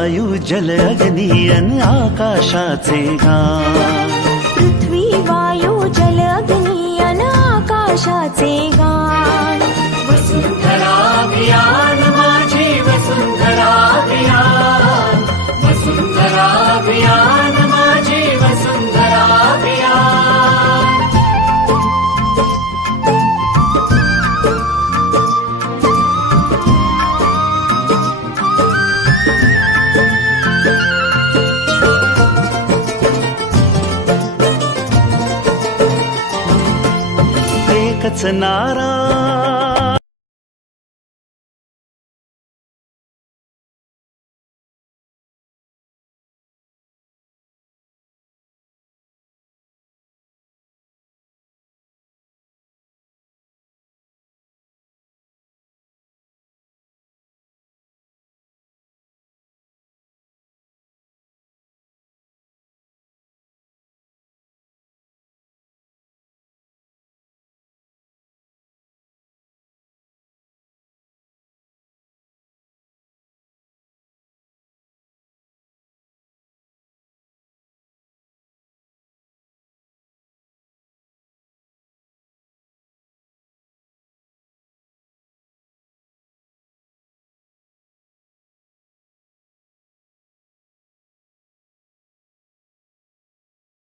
वायू जल अग्नी अन आकाशाचे गान. पृथ्वी वायू जल अग्नी अन आकाशाचे गान. वसुंधरा अभियान माझी वसुंधरा अभियान. वसुंधरा अभियान माझी वसुंधरा अभियान. एकच नारा